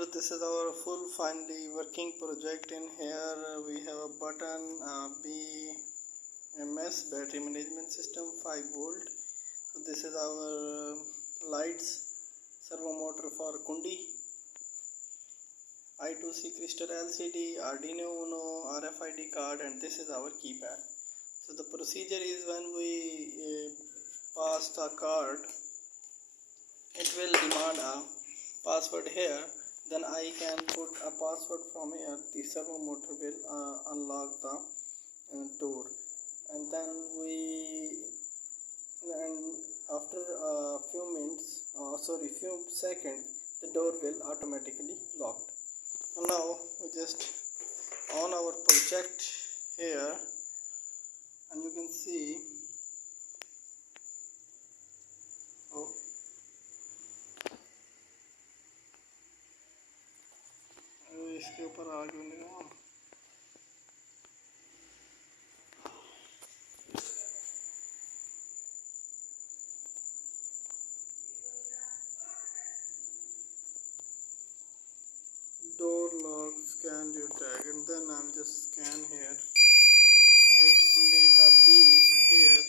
viewers, this is our full finally working project. In here we have a button, BMS battery management system, 5 volt. So this is our lights, servo motor for Kundi, I2C crystal LCD, Arduino Uno, RFID card, and this is our keypad. So the procedure is, when we pass the card, it will demand a password here. Then I can put a password from here. The servo motor will unlock the door, and then after a few seconds, the door will automatically lock. And now we just on our project here, and you can see, इसके ऊपर आग लगा। Door lock, scan your tag, and then I'm just scan here. It make a beep here.